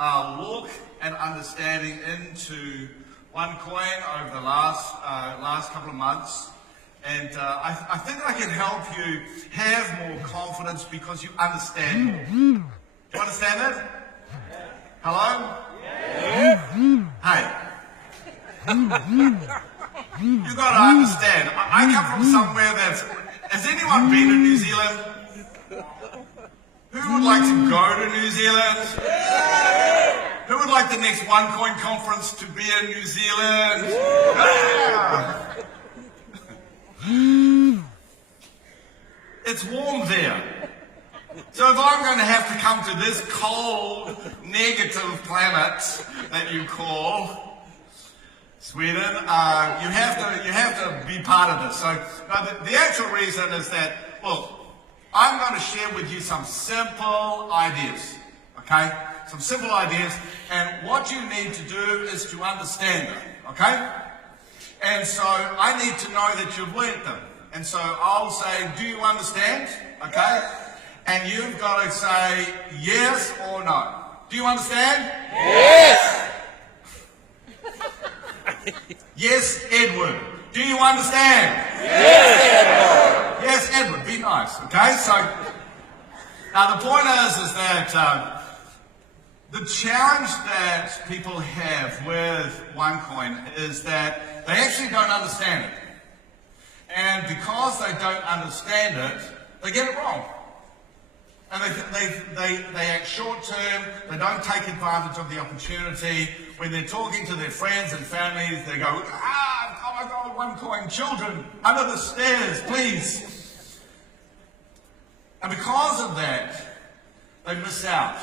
look and understanding into OneCoin over the last couple of months. And I think I can help you have more confidence because you understand more. Do you understand that? Hello? Hey. You've got to understand. I come from somewhere that's... Has anyone been to New Zealand? Who would like to go to New Zealand? Who would like the next OneCoin conference to be in New Zealand? It's warm there. So if I'm going to have to come to this cold, negative planet that you call Sweden, you have to be part of this. So the actual reason is that, well, I'm going to share with you some simple ideas, okay? Some simple ideas, and what you need to do is to understand them, okay? And so I need to know that you've learnt them. And so I'll say, do you understand? Okay? And you've got to say yes or no. Do you understand? Yes! Yes, Edward. Do you understand? Yes, Edward. Yes, Edward. Be nice. Okay? So, now the point is that the challenge that people have with OneCoin is that they actually don't understand it. And because they don't understand it, they get it wrong. And they act short term, they don't take advantage of the opportunity. When they're talking to their friends and families, they go, oh my God, OneCoin, children, under the stairs, please. And because of that, they miss out.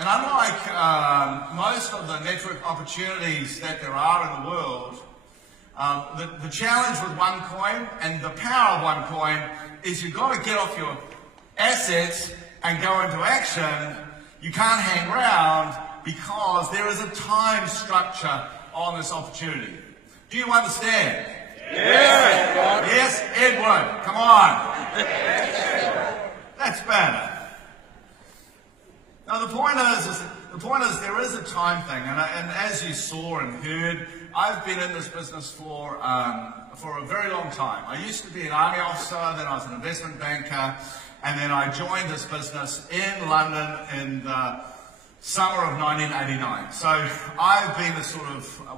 And unlike most of the network opportunities that there are in the world, the challenge with OneCoin and the power of OneCoin is you've got to get off your assets and go into action. You can't hang around because there is a time structure on this opportunity. Do you understand? Yes, Edward. Yes, Edward. Come on. That's better. Now the point is there is a time thing, and as you saw and heard, I've been in this business for a very long time. I used to be an army officer, then I was an investment banker, and then I joined this business in London in the summer of 1989. So I've been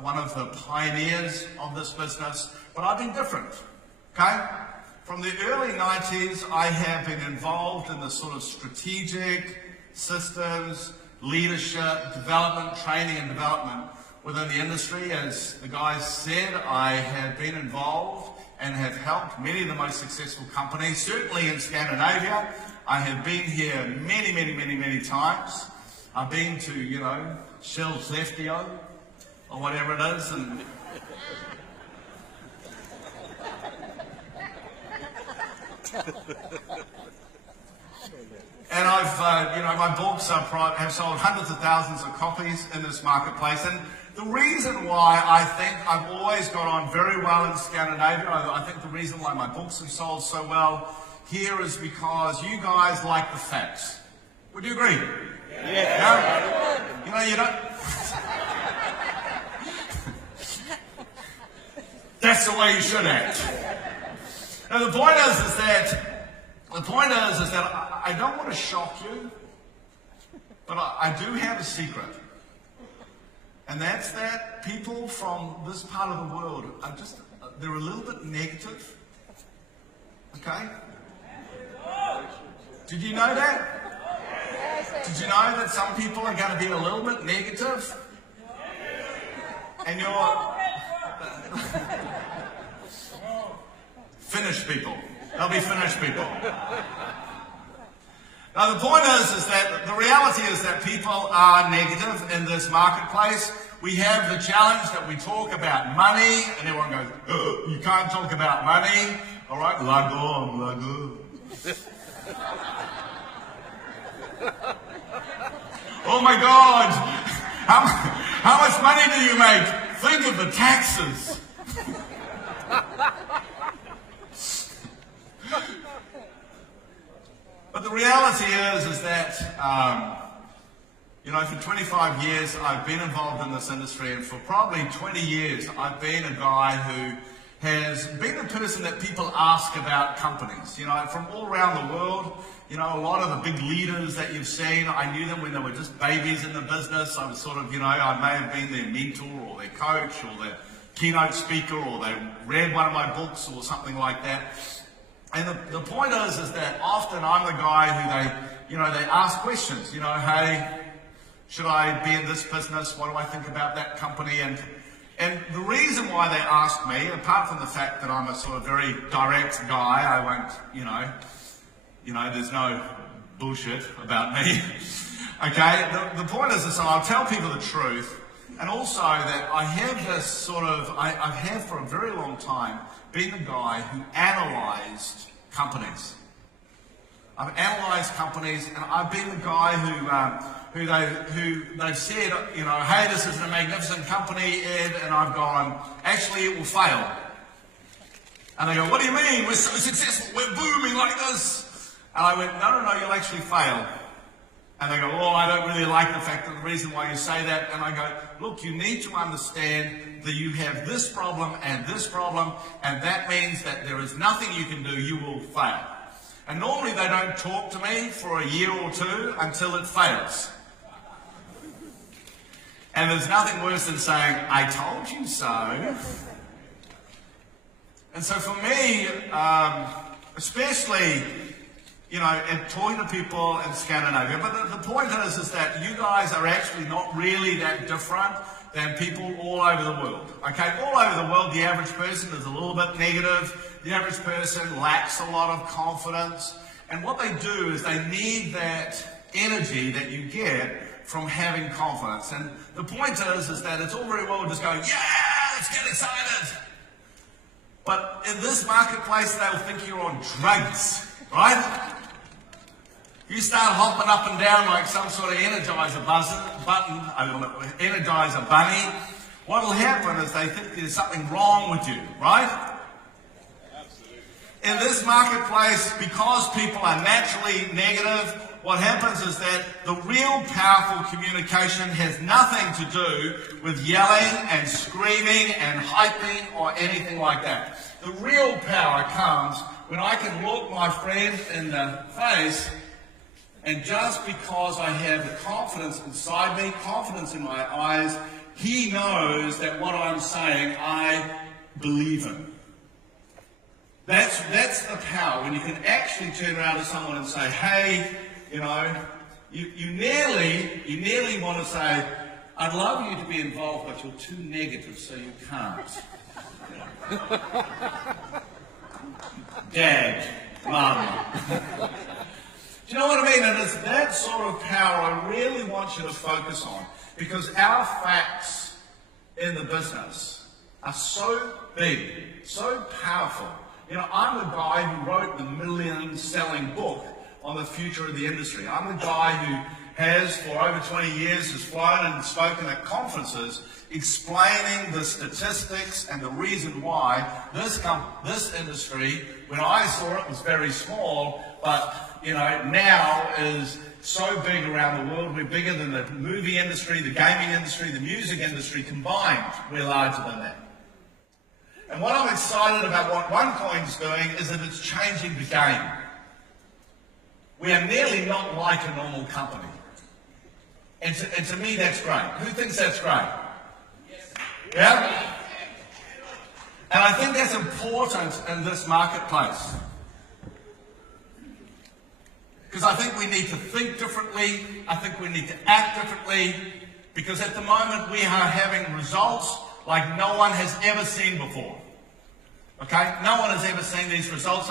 one of the pioneers of this business, but I've been different, okay? From the early 90s, I have been involved in the sort of strategic systems, leadership, development, training and development within the industry. As the guys said, I have been involved and have helped many of the most successful companies, certainly in Scandinavia. I have been here many times. I've been to, Skellefteå or whatever it is, and and I've, my books have sold hundreds of thousands of copies in this marketplace. And the reason why I think I've always got on very well in Scandinavia, I think the reason why my books have sold so well here is because you guys like the facts. Would you agree? Yeah. No? You don't... That's the way you should act. Now the point is that I don't want to shock you, but I do have a secret. And that's that people from this part of the world are they're a little bit negative. Okay? Did you know that? Did you know that some people are going to be a little bit negative? And you're... Finnish people. They'll be Finnish people. Now the point is that the reality is that people are negative in this marketplace. We have the challenge that we talk about money, and everyone goes, you can't talk about money. All right, lago. Oh my God, how much money do you make? Think of the taxes. But the reality is that You know, for 25 years, I've been involved in this industry, and for probably 20 years, I've been a guy who has been the person that people ask about companies. You know, from all around the world, you know, a lot of the big leaders that you've seen, I knew them when they were just babies in the business. I was sort of, you know, I may have been their mentor or their coach or their keynote speaker, or they read one of my books or something like that. And the point is that often I'm the guy who they ask questions, you know, hey, should I be in this business? What do I think about that company? And the reason why they ask me, apart from the fact that I'm a sort of very direct guy, I won't, there's no bullshit about me. Okay, the point is this, I'll tell people the truth, and also that I have this sort of, I have for a very long time been the guy who analysed companies. I've analysed companies, and I've been the guy who they've said, you know, hey, this is a magnificent company, Ed, and I've gone, actually it will fail. And they go, what do you mean? We're so successful, we're booming like this. And I went, no, you'll actually fail. And they go, oh, I don't really like the fact that the reason why you say that. And I go, look, you need to understand that you have this problem, and that means that there is nothing you can do, you will fail. And normally they don't talk to me for a year or two until it fails. And there's nothing worse than saying, I told you so. And so for me, especially, you know, and talking to people in Scandinavia, but the point is that you guys are actually not really that different than people all over the world. Okay, all over the world, the average person is a little bit negative. The average person lacks a lot of confidence. And what they do is they need that energy that you get from having confidence. And the point is that it's all very well just going, yeah, let's get excited. But in this marketplace, they'll think you're on drugs, right? You start hopping up and down like some sort of energizer energizer bunny. What will happen is they think there's something wrong with you, right? In this marketplace, because people are naturally negative, what happens is that the real powerful communication has nothing to do with yelling and screaming and hyping or anything like that. The real power comes when I can look my friend in the face, and just because I have the confidence inside me, confidence in my eyes, he knows that what I'm saying, I believe in. That's the power, when you can actually turn around to someone and say, hey, you know, you nearly want to say, I'd love you to be involved, but you're too negative, so you can't. Dad, Mum. Do you know what I mean? And it's that sort of power I really want you to focus on, because our facts in the business are so big, so powerful. You know, I'm the guy who wrote the million-selling book on the future of the industry. I'm the guy who has, for over 20 years, has flown and spoken at conferences explaining the statistics and the reason why this industry, when I saw it, was very small, but, you know, now is so big around the world. We're bigger than the movie industry, the gaming industry, the music industry combined. We're larger than that. And what I'm excited about what OneCoin's doing is that it's changing the game. We are nearly not like a normal company. And to me, that's great. Who thinks that's great? Yeah? And I think that's important in this marketplace. Because I think we need to think differently. I think we need to act differently. Because at the moment, we are having results like no one has ever seen before. Okay? No one has ever seen these results.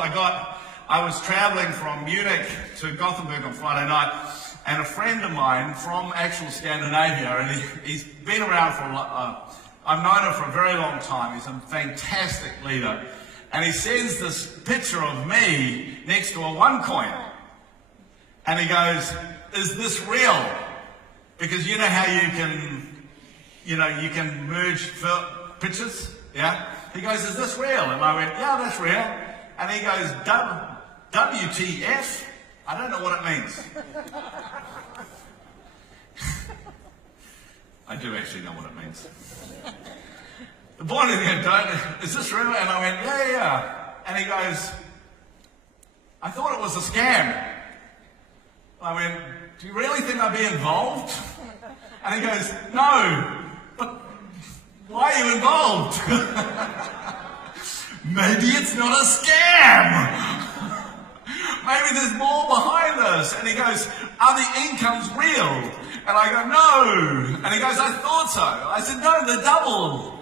I was traveling from Munich to Gothenburg on Friday night, and a friend of mine from actual Scandinavia, and he's been around for I've known him for a very long time. He's a fantastic leader. And he sends this picture of me next to a OneCoin. And he goes, is this real? Because you know how you can merge pictures? Yeah? He goes, is this real? And I went, yeah, that's real. And he goes, WTF? I don't know what it means. I do actually know what it means. The point is, is this real? And I went, yeah. And he goes, I thought it was a scam. I went, do you really think I'd be involved? And he goes, no, but why are you involved? Maybe it's not a scam. Maybe there's more behind this. And he goes, are the incomes real? And I go, no. And he goes, I thought so. I said, no, they're double.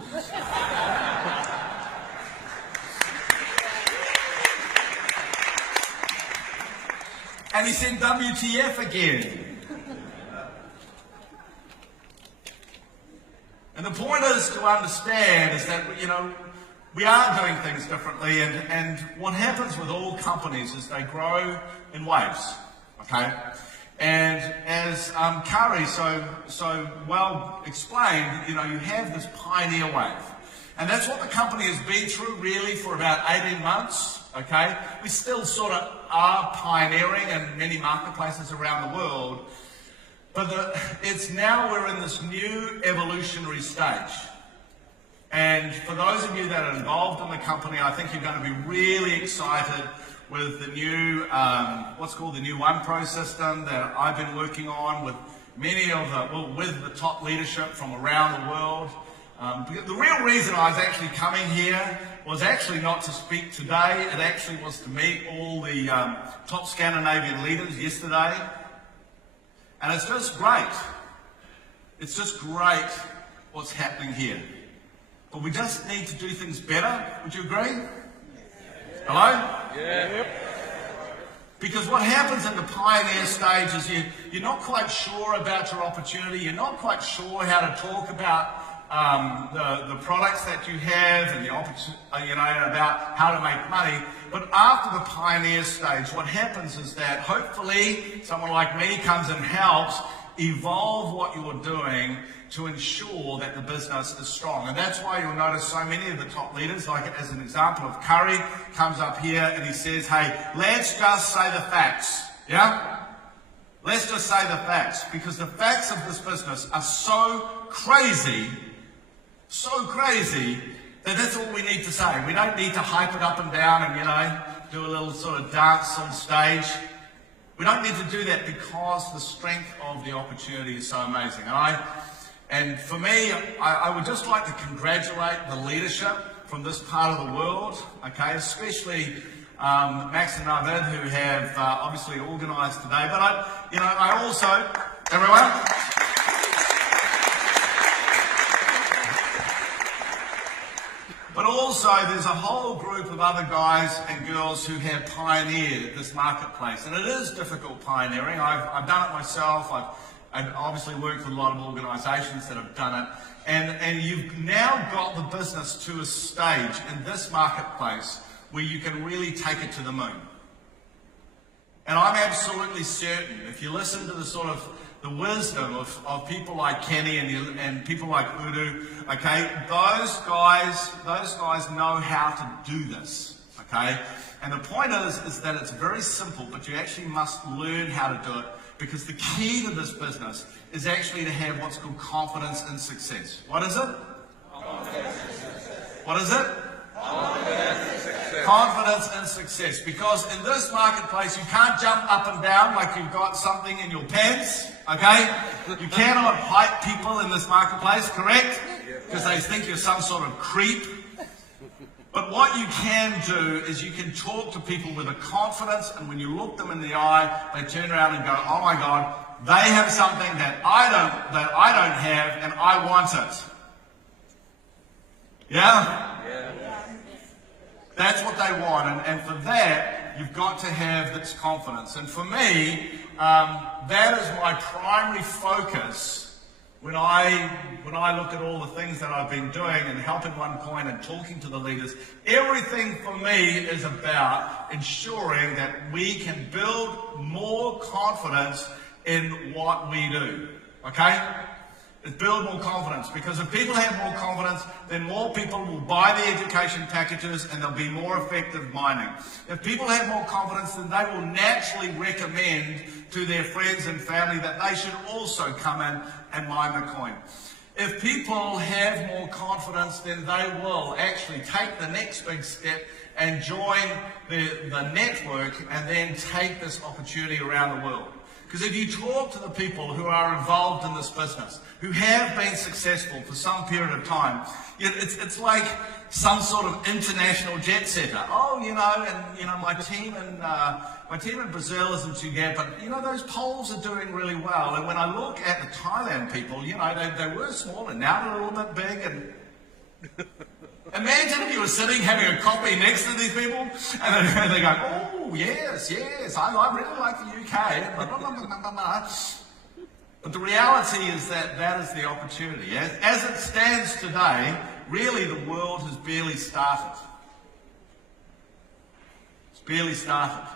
And he said, WTF again. And the point is to understand is that, we are doing things differently, and what happens with all companies is they grow in waves, okay? And as Kari so well explained, you have this pioneer wave. And that's what the company has been through really for about 18 months, okay? We still sort of are pioneering in many marketplaces around the world, but it's now we're in this new evolutionary stage. And for those of you that are involved in the company, I think you're going to be really excited with the new, what's called the new OnePro system that I've been working on with many of with the top leadership from around the world. The real reason I was actually coming here was actually not to speak today. It actually was to meet all the top Scandinavian leaders yesterday. And it's just great. It's just great what's happening here. But we just need to do things better. Would you agree? Hello? Yeah. Because what happens in the pioneer stage is you're not quite sure about your opportunity. You're not quite sure how to talk about the products that you have and the opportunity, about how to make money. But after the pioneer stage, what happens is that hopefully someone like me comes and helps evolve what you're doing to ensure that the business is strong. And that's why you'll notice so many of the top leaders, like as an example of Curry, comes up here and he says, hey, let's just say the facts. Yeah? Let's just say the facts, because the facts of this business are so crazy, that that's all we need to say. We don't need to hype it up and down and, do a little sort of dance on stage. We don't need to do that because the strength of the opportunity is so amazing. And for me, I would just like to congratulate the leadership from this part of the world, okay, especially Max and Navid, who have obviously organised today. But I also, everyone. But also, there's a whole group of other guys and girls who have pioneered this marketplace. And it is difficult pioneering. I've done it myself. I've obviously worked with a lot of organisations that have done it. And you've now got the business to a stage in this marketplace where you can really take it to the moon. And I'm absolutely certain, if you listen to the sort of the wisdom of people like Kenny and people like Udo, okay, those guys know how to do this, okay? And the point is that it's very simple, but you actually must learn how to do it, because the key to this business is actually to have what's called confidence in success. What is it? What is it? Confidence in success. Because in this marketplace, you can't jump up and down like you've got something in your pants, okay? You cannot hype people in this marketplace, correct? Because they think you're some sort of creep. But what you can do is you can talk to people with a confidence, and when you look them in the eye, they turn around and go, oh my God, they have something that I don't have, and I want it. Yeah? That's what they want, and for that, you've got to have this confidence. And for me, that is my primary focus when I look at all the things that I've been doing and helping OneCoin and talking to the leaders. Everything for me is about ensuring that we can build more confidence in what we do, okay? Build more confidence, because if people have more confidence, then more people will buy the education packages and they'll be more effective mining. If people have more confidence, then they will naturally recommend to their friends and family that they should also come in and mine the coin. if people have more confidence, then they will actually take the next big step and join the network and then take this opportunity around the world. Because if you talk to the people who are involved in this business, who have been successful for some period of time, it's like some sort of international jet setter. Oh, my team in Brazil isn't too bad, but those Poles are doing really well. And when I look at the Thailand people, they were small and now they're a little bit big. And imagine if you were sitting having a coffee next to these people, and they go, "Oh yes, I really like the UK." But the reality is that is the opportunity. As it stands today, really the world has barely started. It's barely started.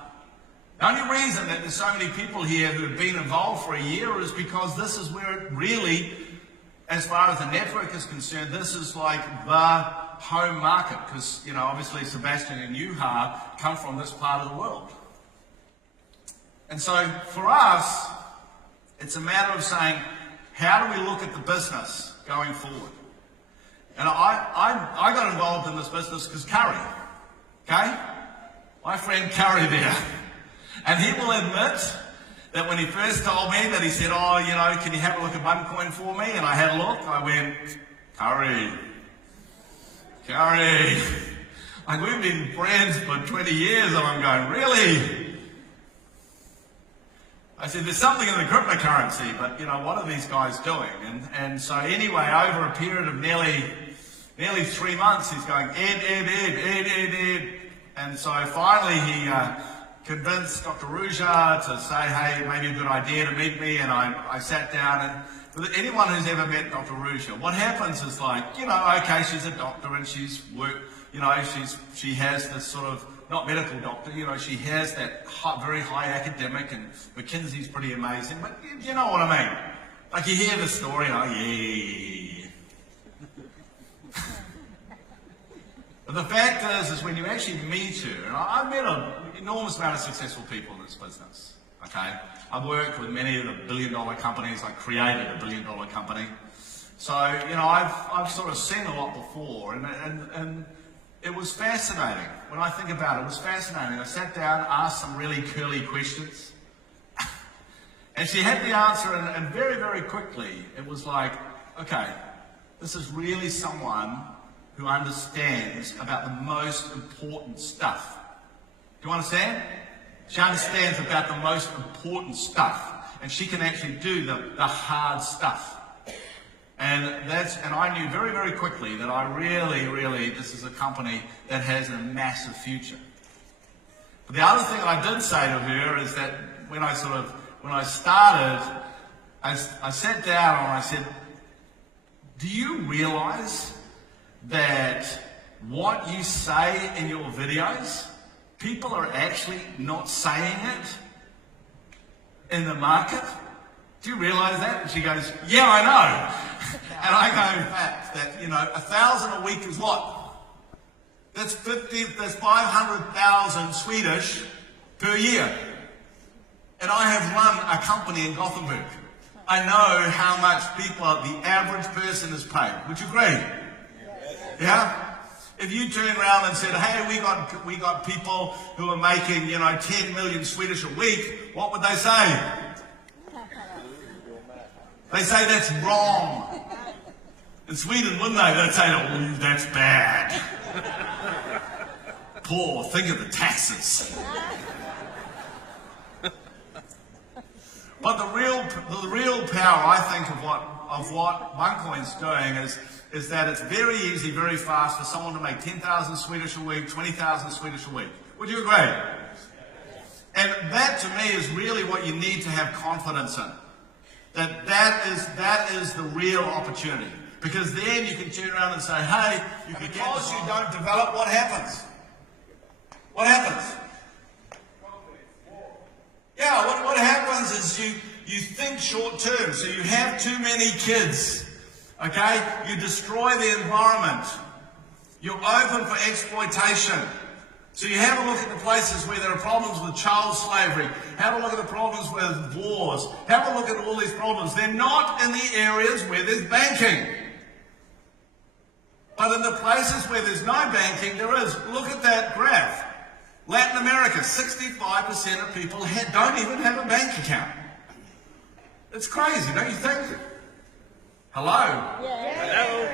The only reason that there's so many people here who have been involved for a year is because this is where it really, as far as the network is concerned, this is like the home market. Because, obviously Sebastian and Juha come from this part of the world. And so for us, it's a matter of saying, how do we look at the business going forward? And I got involved in this business because Curry, okay? My friend Curry there. And he will admit that when he first told me that, he said, can you have a look at OneCoin for me? And I had a look, I went, Curry. Like, we've been friends for 20 years, and I'm going, really? I said, there's something in the cryptocurrency, but what are these guys doing? And so anyway, over a period of nearly 3 months, he's going, Ed. And so finally he convinced Dr. Ruja to say, hey, maybe a good idea to meet me. And I sat down, and for anyone who's ever met Dr. Ruja, what happens is like, okay, she's a doctor and she's worked, she has this sort of, not medical doctor, she has that very high academic, and McKinsey's pretty amazing, but you know what I mean. Like, you hear the story, yeah. But the fact is when you actually meet her, and I've met an enormous amount of successful people in this business, okay? I've worked with many of the billion-dollar companies. I created a billion-dollar company. So, I've sort of seen a lot before, and it was fascinating. When I think about it, it was fascinating. I sat down, asked some really curly questions, and she had the answer, and very, very quickly, it was like, okay, this is really someone who understands about the most important stuff. Do you understand? She understands about the most important stuff, and she can actually do the hard stuff. And I knew very, very quickly that I really, this is a company that has a massive future. But the other thing I did say to her is that when I started, I sat down and I said, do you realize that what you say in your videos, people are actually not saying it in the market? Do you realize that? And she goes, yeah, I know. And I go, in fact, that, 1,000 a week is what? That's 500,000 Swedish per year. And I have run a company in Gothenburg. I know how much the average person is paid. Would you agree? Yeah? If you turn around and said, hey, we got people who are making, 10 million Swedish a week, what would they say? They say that's wrong. In Sweden, wouldn't they? They'd say, oh, that's bad. Poor, think of the taxes. But the real power, I think, of what OneCoin's doing is that it's very easy, very fast for someone to make 10,000 Swedish a week, 20,000 Swedish a week. Would you agree? And that, to me, is really what you need to have confidence in. That is the real opportunity. Because then you can turn around and say, hey, because you don't develop, what happens? What happens? Yeah, what happens is you think short term. So you have too many kids. Okay? You destroy the environment. You're open for exploitation. So you have a look at the places where there are problems with child slavery. Have a look at the problems with wars. Have a look at all these problems. They're not in the areas where there's banking. But in the places where there's no banking, there is. Look at that graph. Latin America, 65% of people don't even have a bank account. It's crazy, don't you think? Hello? Hello.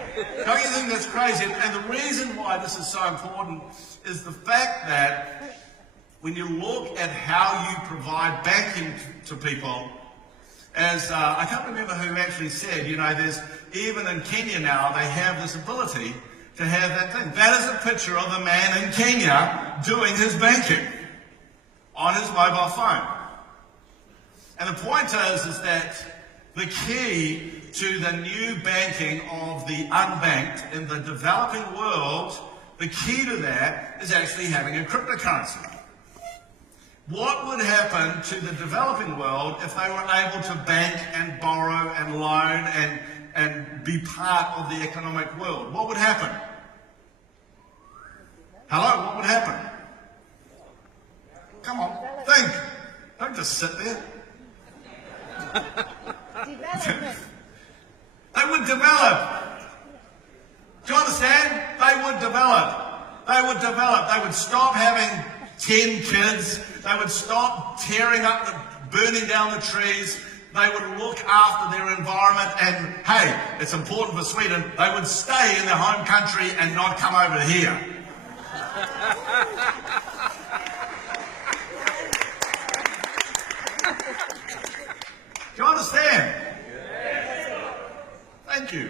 Don't you think that's crazy? And the reason why this is so important is the fact that when you look at how you provide banking to people, as I can't remember who actually said, there's even in Kenya now, they have this ability to have that thing. That is a picture of a man in Kenya doing his banking on his mobile phone. And the point is that the key to the new banking of the unbanked in the developing world, the key to that is actually having a cryptocurrency. What would happen to the developing world if they were able to bank and borrow and loan and be part of the economic world? What would happen? Hello, what would happen? Come on, think. Don't just sit there. Development. They would develop. Do you understand? They would develop. They would develop. They would stop having 10 kids. They would stop burning down the trees. They would look after their environment. And hey, it's important for Sweden. They would stay in their home country and not come over here. Do you understand? Thank you.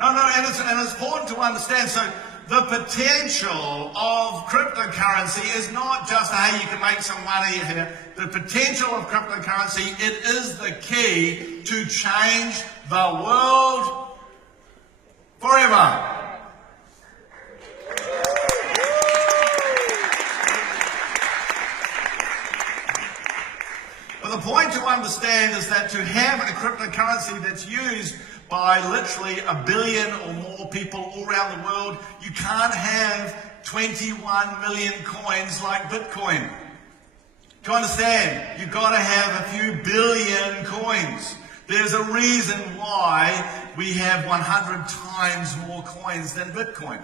No, and it's important to understand. So the potential of cryptocurrency is not just, hey, you can make some money here. The potential of cryptocurrency, it is the key to change the world forever. But the point to understand is that to have a cryptocurrency that's used by literally 1 billion or more people all around the world, you can't have 21 million coins like Bitcoin. Do you understand? You've got to have a few billion coins. There's a reason why we have 100 times more coins than Bitcoin.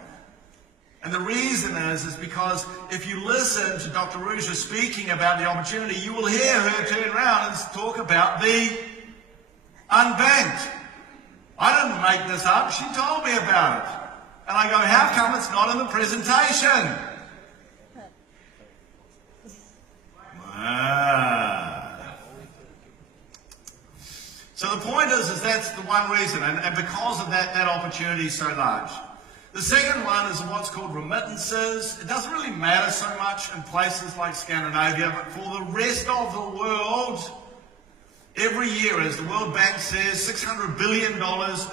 And the reason is because if you listen to Dr. Ruja speaking about the opportunity, you will hear her turn around and talk about the unbanked. I didn't make this up. She told me about it. And I go, how come it's not in the presentation? So the point is that's the one reason. And because of that opportunity is so large. The second one is what's called remittances. It doesn't really matter so much in places like Scandinavia, but for the rest of the world, every year, as the World Bank says, $600 billion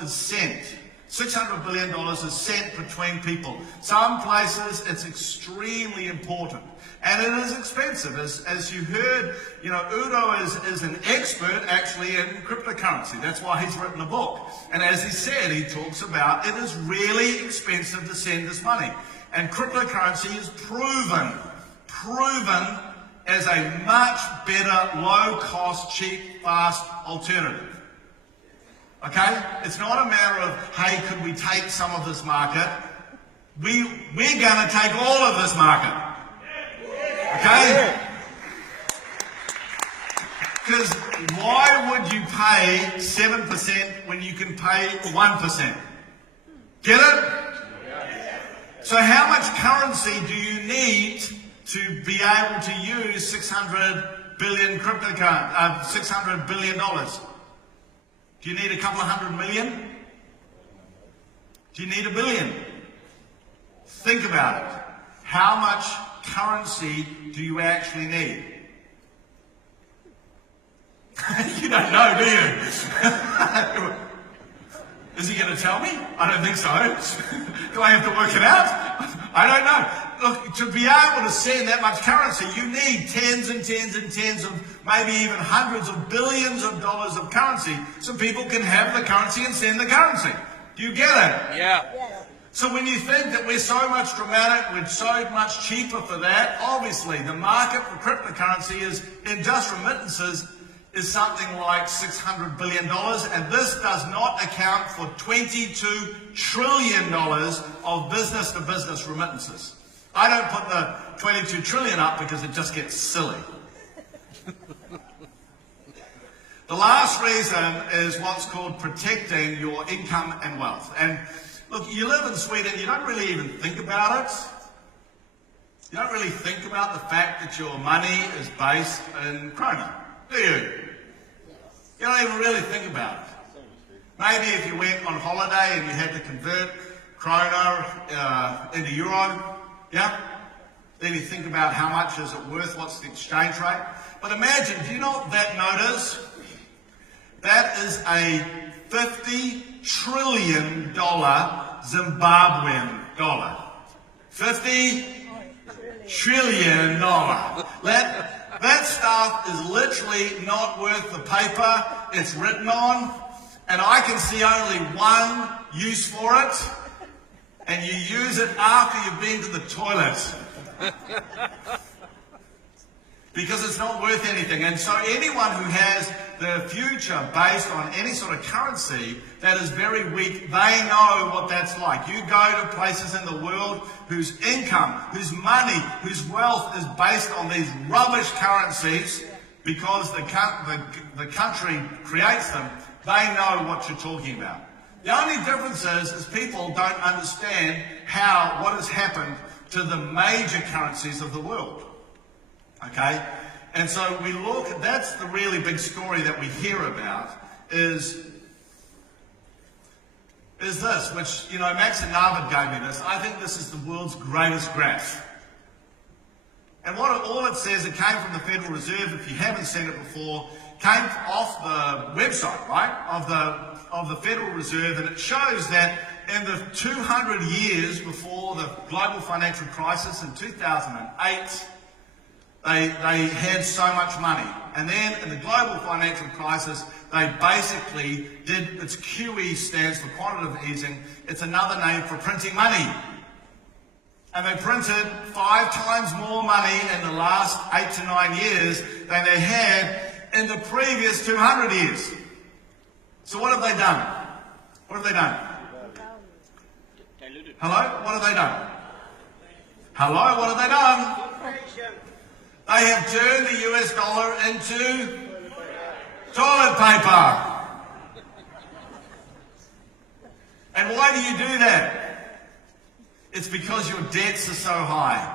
is sent. $600 billion is sent between people. Some places it's extremely important. And it is expensive. As you heard, Udo is an expert actually in cryptocurrency. That's why he's written a book. And as he said, he talks about it is really expensive to send this money. And cryptocurrency is proven as a much better, low-cost, cheap, fast alternative. Okay? It's not a matter of, hey, could we take some of this market? We're going to take all of this market. Okay? Because why would you pay 7% when you can pay 1%? Get it? So how much currency do you need to be able to use $600 billion $600 billion? Do you need a couple of 100 million? Do you need $1 billion? Think about it. How much currency do you actually need? You don't know, do you? Is he going to tell me? I don't think so. Do I have to work it out? I don't know. Look, to be able to send that much currency, you need tens and tens and tens of, maybe even hundreds of billions of dollars of currency so people can have the currency and send the currency. Do you get it? Yeah. So when you think that we're so much dramatic, we're so much cheaper for that, obviously the market for cryptocurrency is, in just remittances, is something like $600 billion, and this does not account for $22 trillion of business-to-business remittances. I don't put the 22 trillion up because it just gets silly. The last reason is what's called protecting your income and wealth. And look, you live in Sweden, you don't really even think about it. You don't really think about the fact that your money is based in krona, do you? You don't even really think about it. Maybe if you went on holiday and you had to convert krona into euro, yeah? Then you think about how much is it worth, what's the exchange rate. But imagine, do you know what that note is? That is a $50 trillion Zimbabwean dollar. $50 trillion. That stuff is literally not worth the paper it's written on, and I can see only one use for it, and you use it after you've been to the toilet. Because it's not worth anything. And so anyone who has the future based on any sort of currency that is very weak, they know what that's like. You go to places in the world whose income, whose money, whose wealth is based on these rubbish currencies because the country creates them, they know what you're talking about. The only difference is people don't understand what has happened to the major currencies of the world. Okay? And so we look, that's the really big story that we hear about, is this, which, you know, Max and Narvid gave me this. I think this is the world's greatest graph. And all it says, it came from the Federal Reserve, if you haven't seen it before, came off the website, right, of the Federal Reserve, and it shows that in the 200 years before the global financial crisis in 2008, they had so much money. And then in the global financial crisis, they basically did, its QE stands for quantitative easing. It's another name for printing money. And they printed 5 times more money in the last 8 to 9 years than they had in the previous 200 years. So what have they done? What have they done? Hello? What have they done? Hello? What have they done? They have turned the US dollar into toilet paper. And why do you do that? It's because your debts are so high.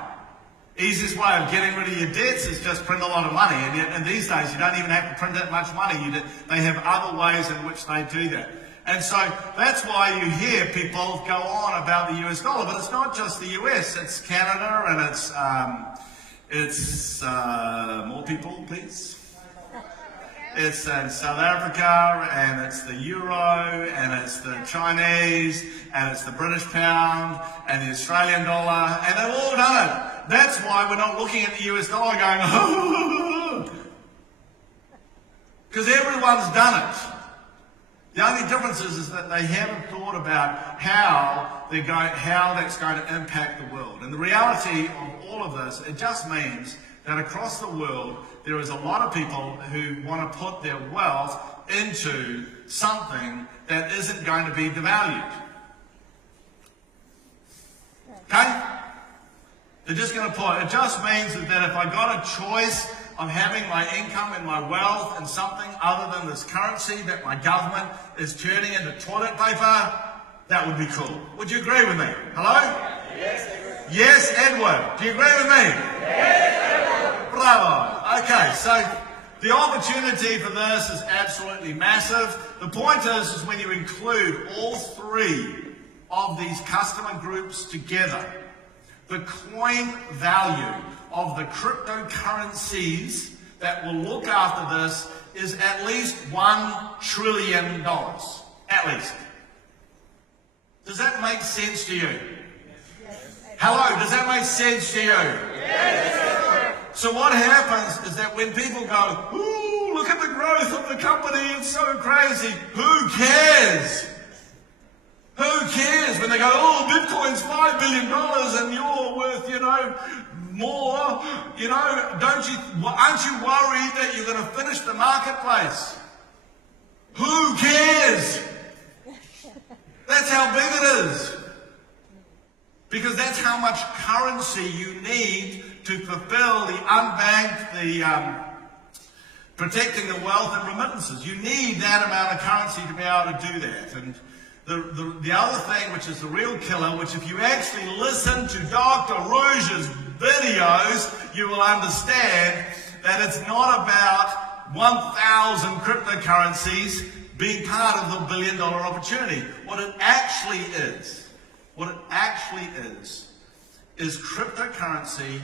Easiest way of getting rid of your debts is just print a lot of money. And these days, you don't even have to print that much money. They have other ways in which they do that. And so that's why you hear people go on about the US dollar. But it's not just the US. It's Canada, and it's more people, please. It's South Africa, and it's the euro, and it's the Chinese, and it's the British pound, and the Australian dollar, and they've all done it. That's why we're not looking at the US dollar going, oh, because everyone's done it. The only difference is that they haven't thought about how that's going to impact the world. And the reality of all of this, it just means that across the world, there is a lot of people who want to put their wealth into something that isn't going to be devalued. Okay? They're just going to put, it just means that if I got a choice of having my income and my wealth in something other than this currency that my government is turning into toilet paper, that would be cool. Would you agree with me? Hello? Yes, Edward. Yes, Edward. Do you agree with me? Yes, Edward. Bravo. Okay, so the opportunity for this is absolutely massive. The point is when you include all 3 of these customer groups together, the coin value of the cryptocurrencies that will look after this is at least $1 trillion. At least. Does that make sense to you? Yes. Hello, does that make sense to you? Yes. So what happens is that when people go, ooh, look at the growth of the company, it's so crazy. Who cares? Who Who cares when they go, oh, Bitcoin's $5 billion and you're worth, more, aren't you worried that you're going to finish the marketplace? Who cares? That's how big it is. Because that's how much currency you need to fulfill the unbanked, the protecting the wealth and remittances. You need that amount of currency to be able to do that. And the other thing, which is the real killer, which if you actually listen to Dr. Rouge's videos, you will understand that it's not about 1,000 cryptocurrencies being part of the $1 billion opportunity. What it actually is cryptocurrency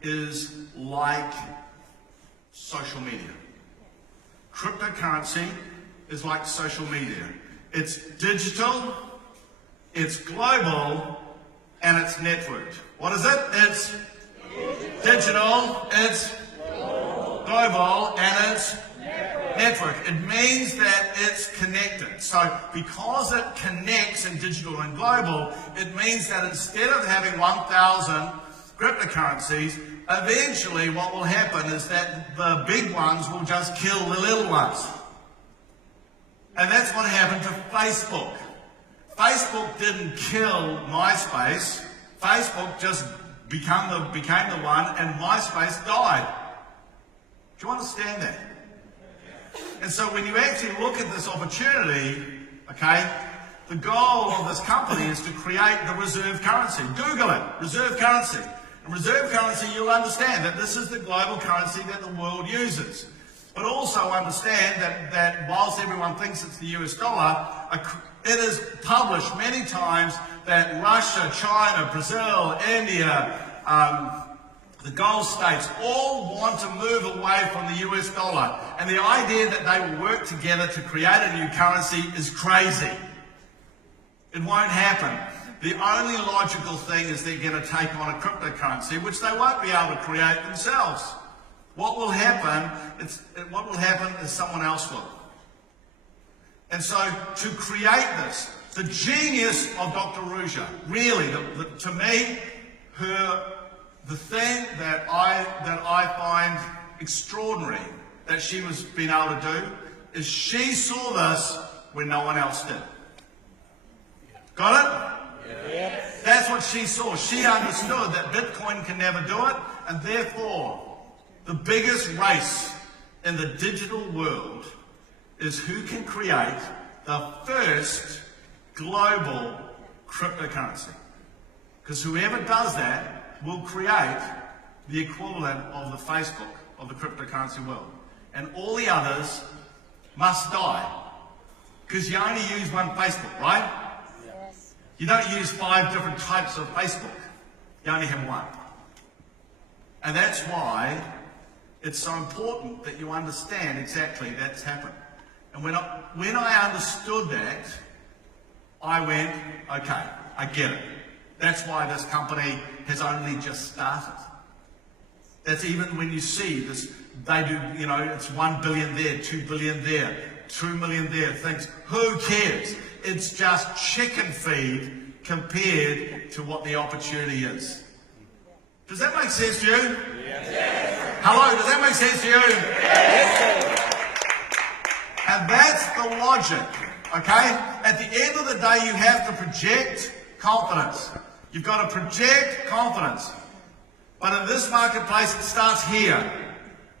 is like social media. Cryptocurrency is like social media. It's digital, it's global, and it's networked. What is it? It's digital, it's global, and it's network. It means that it's connected. So because it connects in digital and global, it means that instead of having 1,000 cryptocurrencies, eventually what will happen is that the big ones will just kill the little ones. And that's what happened to Facebook. Facebook didn't kill MySpace. Facebook just became the one, and MySpace died. Do you understand that? And so when you actually look at this opportunity, okay, the goal of this company is to create the reserve currency. Google it, reserve currency. And reserve currency, you'll understand that this is the global currency that the world uses. But also understand that whilst everyone thinks it's the US dollar, it is published many times that Russia, China, Brazil, India, the Gulf states all want to move away from the US dollar. And the idea that they will work together to create a new currency is crazy. It won't happen. The only logical thing is they're going to take on a cryptocurrency, which they won't be able to create themselves. What will happen is someone else will. And so to create this, the genius of Dr. Rouge, really, to me, the thing that I find extraordinary that she was being able to do is she saw this when no one else did. Got it? Yes. That's what she saw. She understood that Bitcoin can never do it, and therefore the biggest race in the digital world is who can create the first global cryptocurrency. Because whoever does that will create the equivalent of the Facebook of the cryptocurrency world. And all the others must die. Because you only use one Facebook, right? Yes. You don't use 5 different types of Facebook. You only have one. And that's why it's so important that you understand exactly that's happened. And when I understood that, I went, okay, I get it. That's why this company has only just started. That's even when you see this, they do, it's 1 billion there, 2 billion there, 2 million there, things. Who cares? It's just chicken feed compared to what the opportunity is. Does that make sense to you? Yes. Hello, does that make sense to you? Yes. And that's the logic, okay? At the end of the day, you have to project confidence. You've got to project confidence. But in this marketplace, it starts here.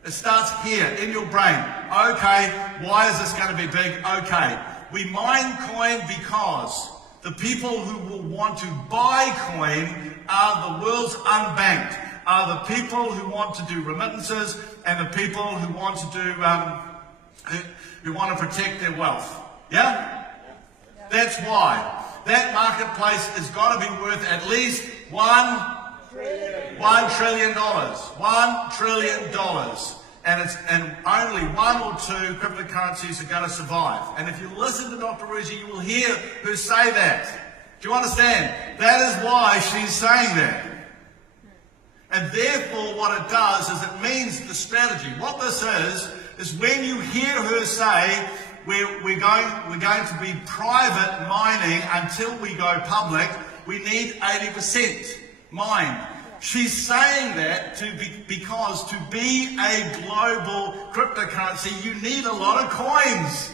It starts here in your brain. Okay, why is this going to be big? Okay, we mine coin because the people who will want to buy coin are the world's unbanked, are the people who want to do remittances and the people who want to do, who want to protect their wealth. Yeah? That's why. That marketplace has got to be worth at least $1 trillion. $1 trillion. And only 1 or 2 cryptocurrencies are going to survive. And if you listen to Dr. Rouge, you will hear her say that. Do you understand? That is why she's saying that. And therefore what it does is it means the strategy. What this is when you hear her say, we're going to be private mining until we go public. We need 80% mined. She's saying that because to be a global cryptocurrency, you need a lot of coins.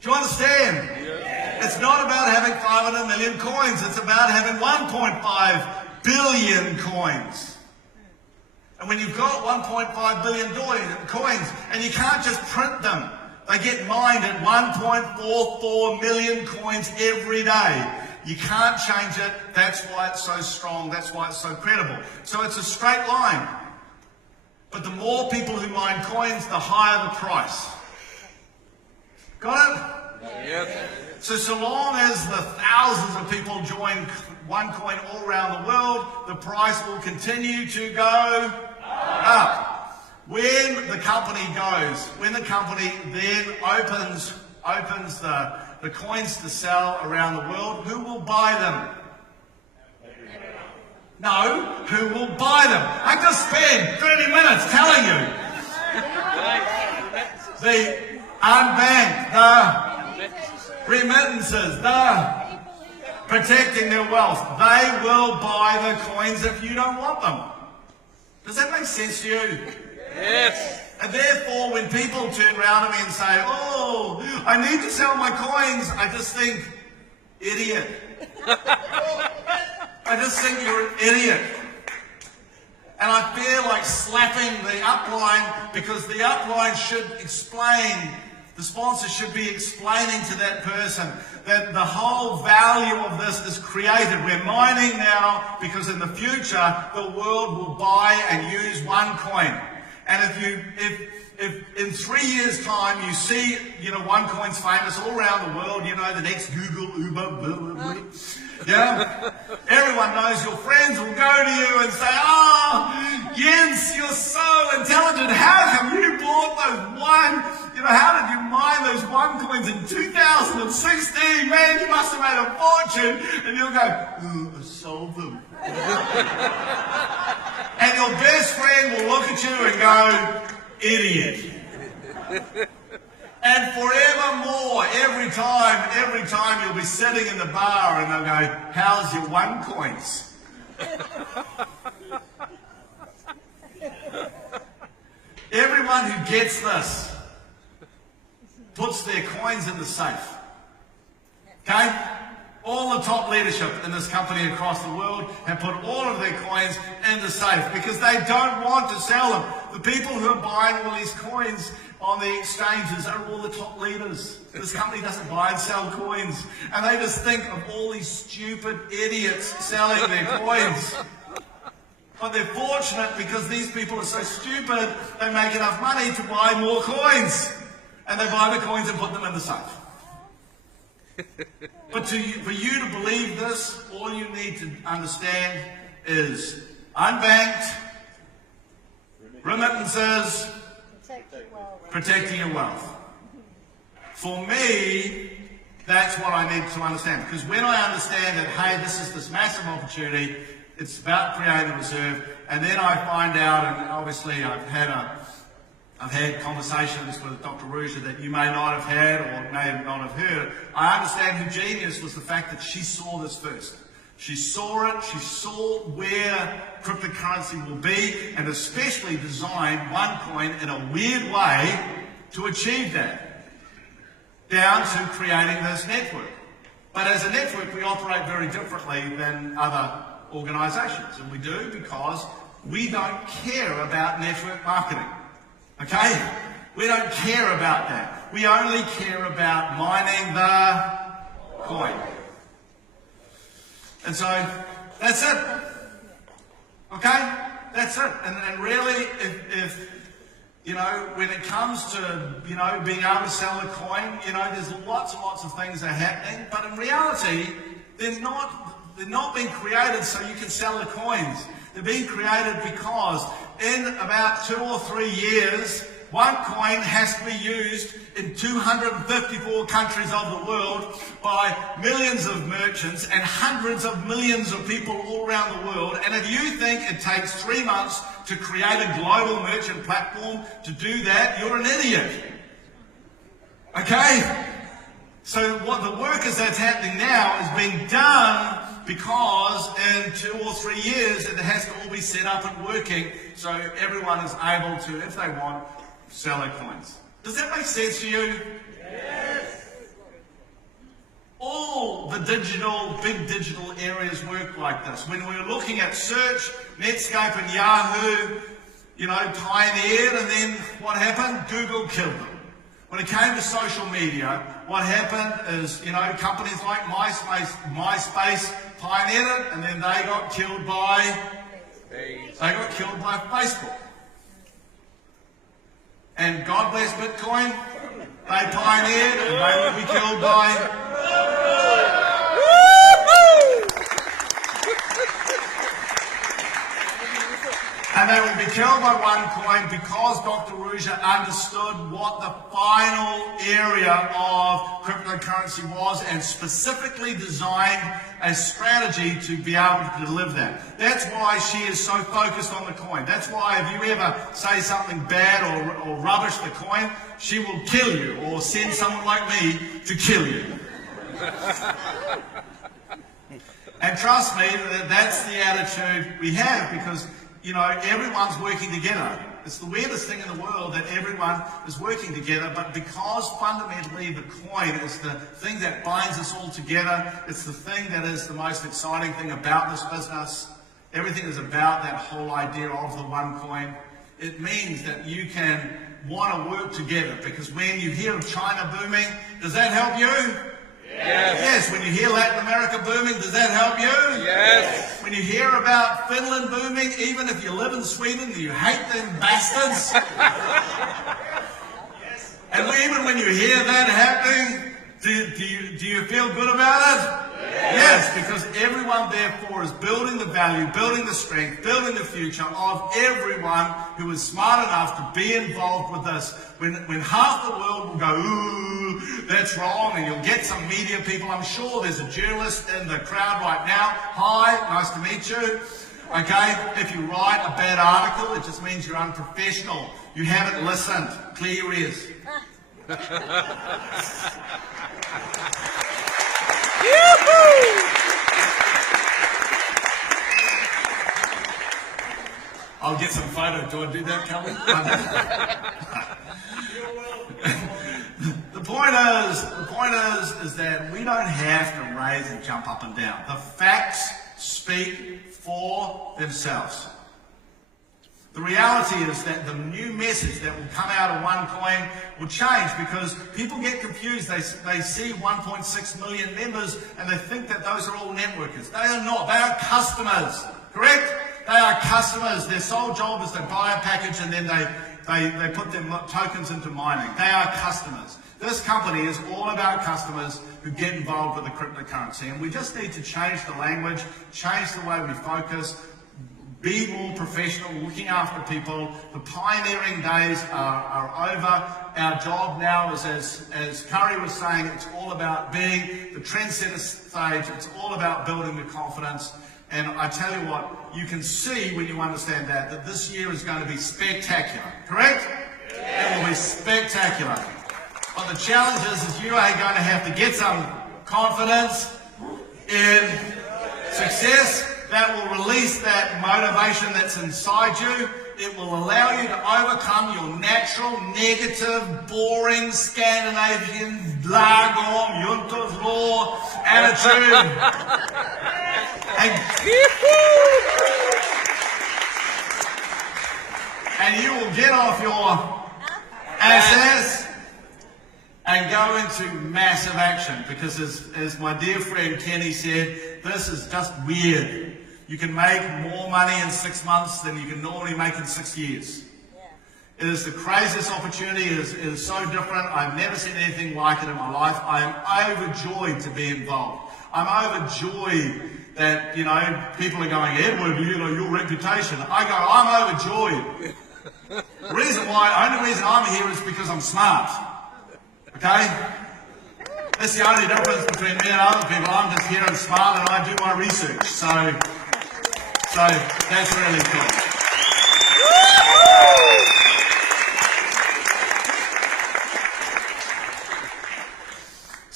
Do you understand? Yeah. It's not about having 500 million coins. It's about having 1.5 billion coins. And when you've got 1.5 billion coins, and you can't just print them, they get mined at 1.44 million coins every day. You can't change it. That's why it's so strong. That's why it's so credible. So it's a straight line. But the more people who mine coins, the higher the price. Got it? Yes. So long as the thousands of people join OneCoin all around the world, the price will continue to go up. When the company then opens the coins to sell around the world, who will buy them? No, who will buy them? I just spent 30 minutes telling you. The unbanked, the remittances, the protecting their wealth, they will buy the coins if you don't want them. Does that make sense to you? Yes. And therefore, when people turn around to me and say, oh, I need to sell my coins, I just think, idiot. I just think you're an idiot. And I feel like slapping the upline, because the upline should explain, the sponsor should be explaining to that person that the whole value of this is created. We're mining now because in the future, the world will buy and use OneCoin. And if in 3 years' time you see, OneCoin's famous all around the world, the next Google, Uber, blah, blah, blah. Yeah? Everyone knows, your friends will go to you and say, oh, Jens, you're so intelligent. How come you bought those how did you mine those OneCoins in 2016? Man, you must have made a fortune. And you'll go, I sold them. And your best friend will look at you and go, idiot. And forevermore, every time you'll be sitting in the bar and they'll go, how's your OneCoins? Everyone who gets this puts their coins in the safe. Okay? All the top leadership in this company across the world have put all of their coins in the safe because they don't want to sell them. The people who are buying all these coins on the exchanges are all the top leaders. This company doesn't buy and sell coins. And they just think of all these stupid idiots selling their coins. But they're fortunate because these people are so stupid, they make enough money to buy more coins. And they buy the coins and put them in the safe. But for you to believe this, all you need to understand is unbanked, remittances, protecting your wealth. For me, that's what I need to understand. Because when I understand that, hey, this is this massive opportunity, it's about creating a reserve, and then I find out, and obviously I've had conversations with Dr. Ruja that you may not have had or may not have heard. I understand her genius was the fact that she saw this first. She saw it, she saw where cryptocurrency will be, and especially designed OneCoin in a weird way to achieve that, down to creating this network. But as a network, we operate very differently than other organizations, and we do because we don't care about network marketing. Okay? We don't care about that. We only care about mining the coin. And so, that's it. Okay? That's it. And really, if when it comes to, being able to sell the coin, there's lots and lots of things that are happening, but in reality, they're not being created so you can sell the coins. They're being created because in about 2 or 3 years, OneCoin has to be used in 254 countries of the world by millions of merchants and hundreds of millions of people all around the world. And if you think it takes 3 months to create a global merchant platform to do that, you're an idiot. Okay? Okay? So what the work is that's happening now is being done because in 2 or 3 years it has to all be set up and working so everyone is able to, if they want, sell their coins. Does that make sense to you? Yes. All the big digital areas work like this. When we're looking at search, Netscape and Yahoo, pioneered, and then what happened? Google killed them. When it came to social media, what happened is, companies like MySpace pioneered it, and then they got killed by Facebook. And God bless Bitcoin, they pioneered, and they will be killed by. And they will be killed by OneCoin because Dr. Ruja understood what the final area of cryptocurrency was and specifically designed a strategy to be able to deliver that. That's why she is so focused on the coin. That's why if you ever say something bad or rubbish the coin, she will kill you or send someone like me to kill you. And trust me, that's the attitude we have because everyone's working together. It's the weirdest thing in the world that everyone is working together, but because fundamentally the coin is the thing that binds us all together, it's the thing that is the most exciting thing about this business. Everything is about that whole idea of the OneCoin. It means that you can want to work together because when you hear of China booming, does that help you? Yes. Yes. When you hear Latin America booming, does that help you? Yes. When you hear about Finland booming, even if you live in Sweden, do you hate them bastards? Yes. And even when you hear that happening, do you feel good about it? Yes, because everyone therefore is building the value, building the strength, building the future of everyone who is smart enough to be involved with this. When half the world will go, ooh, that's wrong, and you'll get some media people. I'm sure there's a journalist in the crowd right now. Hi, nice to meet you. Okay, if you write a bad article, it just means you're unprofessional. You haven't listened. Clear your ears. I'll get some photo. Do I do that, Kelly? The point is that we don't have to raise and jump up and down. The facts speak for themselves. The reality is that the new message that will come out of OneCoin will change because people get confused. They see 1.6 million members and they think that those are all networkers. They are not. They are customers. Correct? They are customers. Their sole job is to buy a package and then they put their tokens into mining. They are customers. This company is all about customers who get involved with the cryptocurrency. And we just need to change the language, change the way we focus, be more professional, looking after people. The pioneering days are over. Our job now is, as Curry was saying, it's all about being the trendsetter stage. It's all about building the confidence. And I tell you what, you can see when you understand that this year is going to be spectacular. Correct? Yeah. It will be spectacular. But the challenge is you are going to have to get some confidence in success. That will release that motivation that's inside you. It will allow you to overcome your natural, negative, boring, Scandinavian, lagom, Junta's law attitude. And you will get off your ass and go into massive action because as my dear friend Kenny said, this is just weird. You can make more money in 6 months than you can normally make in 6 years. It is the craziest opportunity. It is so different. I've never seen anything like it in my life. I am overjoyed to be involved. I'm overjoyed that, people are going, Edward, your reputation. I go, I'm overjoyed. The only reason I'm here is because I'm smart. Okay? That's the only difference between me and other people. I'm just here and smart and I do my research. So that's really cool.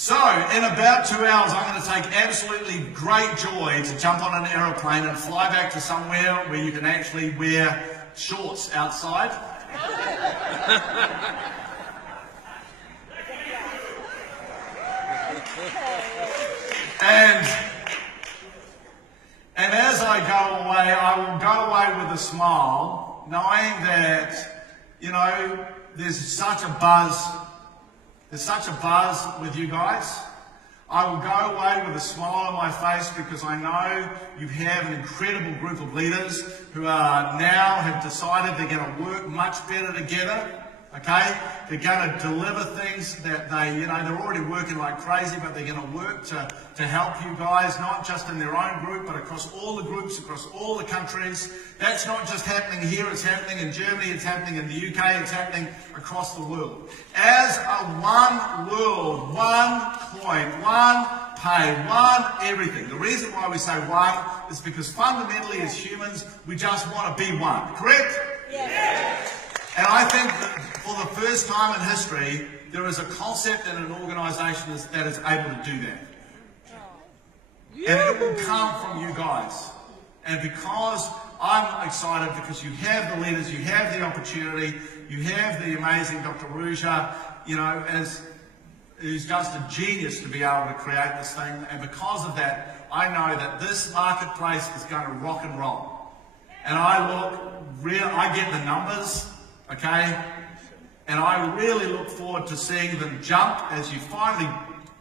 So, in about 2 hours, I'm going to take absolutely great joy to jump on an aeroplane and fly back to somewhere where you can actually wear shorts outside. And as I go away, I will go away with a smile, knowing that, you know, there's such a buzz with you guys. I will go away with a smile on my face because I know you have an incredible group of leaders who are now have decided they're going to work much better together. Okay? They're going to deliver things that they're already working like crazy, but they're going to work to help you guys, not just in their own group, but across all the groups, across all the countries. That's not just happening here, it's happening in Germany, it's happening in the UK, it's happening across the world. As a one world, one coin, one pay, one everything. The reason why we say one is because fundamentally as humans, we just want to be one. Correct? Yes. And I think that for the first time in history, there is a concept in an organisation that is able to do that. And it will come from you guys. And because I'm excited, because you have the leaders, you have the opportunity, you have the amazing Dr. Ruja, you know, who's just a genius to be able to create this thing. And because of that, I know that this marketplace is going to rock and roll. And I get the numbers. Okay, and I really look forward to seeing them jump as you finally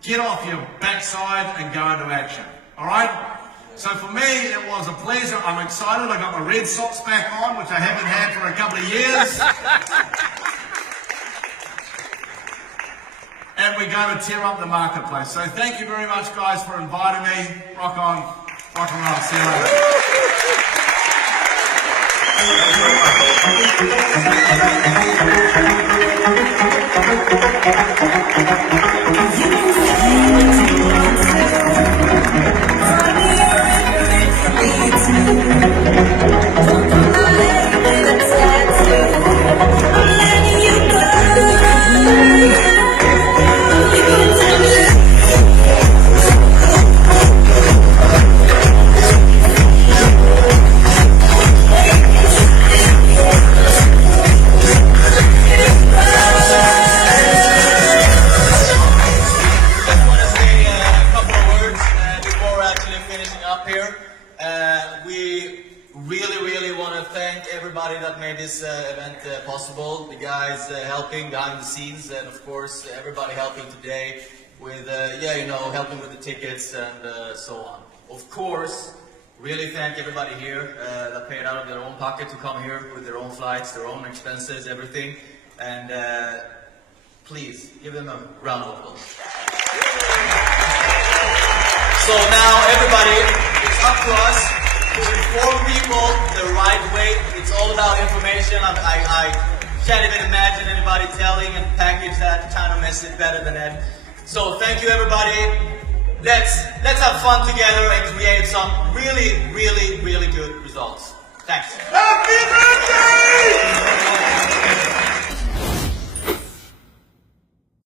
get off your backside and go into action. All right? So for me, it was a pleasure. I'm excited. I got my red socks back on, which I haven't had for a couple of years. And we're going to tear up the marketplace. So thank you very much, guys, for inviting me. Rock on, rock and roll. See you later. This event possible, the guys helping behind the scenes, and of course everybody helping today with helping with the tickets and so on. Of course, really thank everybody here that paid out of their own pocket to come here with their own flights, their own expenses, everything, and please give them a round of applause. So now everybody, it's up to us to inform people the right way. It's all about information. I can't even imagine anybody telling and package that kind of message better than that. So thank you, everybody. Let's have fun together and create some really, really, really good results. Thanks. Happy birthday!